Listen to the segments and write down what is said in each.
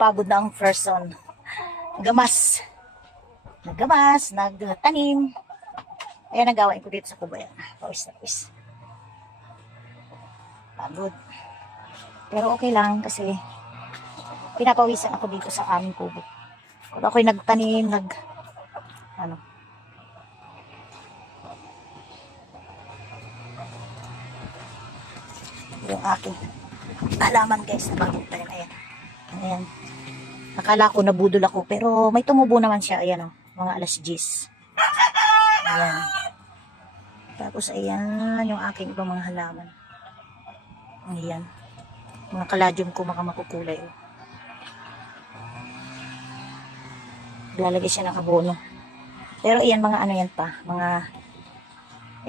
napapagod na ang person. Gamas. Naggamas, nagtanim. Ayan ang gawain ko dito sa kubo. Ayan. Pawis na pawis. Pagod. Pero okay lang kasi pinapawisan ako dito sa aming kubo. Pag ako'y nagtanim, yung aking halaman guys na bagong tanim. Ayan. Ayan. Akala ko nabudol ako pero may tumubo naman siya. Ayan o. Mga alas 10. Ayan. Tapos ayan yung aking ibang mga halaman. Ayan. Mga kaladyum ko mga makukulay. Lalagay siya ng abono. Pero ayan mga ano yan pa.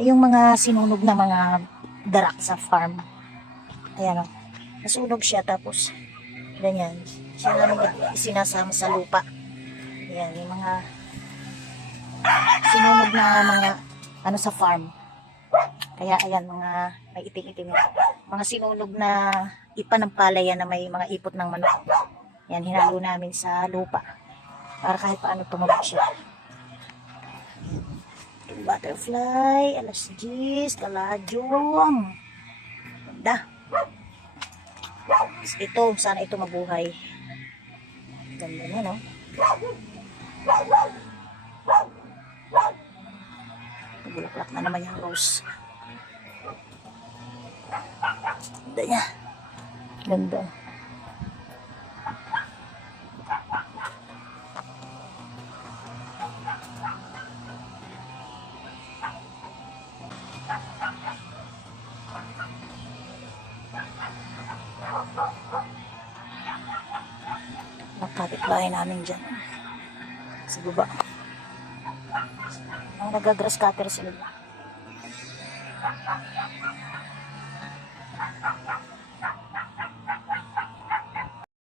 Yung mga sinunog na mga darak sa farm. Ayan o. Nasunog siya tapos ganyan. Siya namin isinasama sa lupa. Ayan, yung mga sinunog na mga ano sa farm. Kaya ayan, mga may itim-itim. Mga sinunog na ipa ng palaya na may mga ipot ng manok. Ayan, hinalo namin sa lupa. Para kahit paano tumabog siya. Yung butterfly, alas 10, kaladyong. Ganda. Ito, sana ito mabuhay. Ganda niya, no? Bulaklak na naman yung rose. Ganda niya. Ganda. Kapit-bahay namin dyan sa baba. Ang nagagrass cutter sila.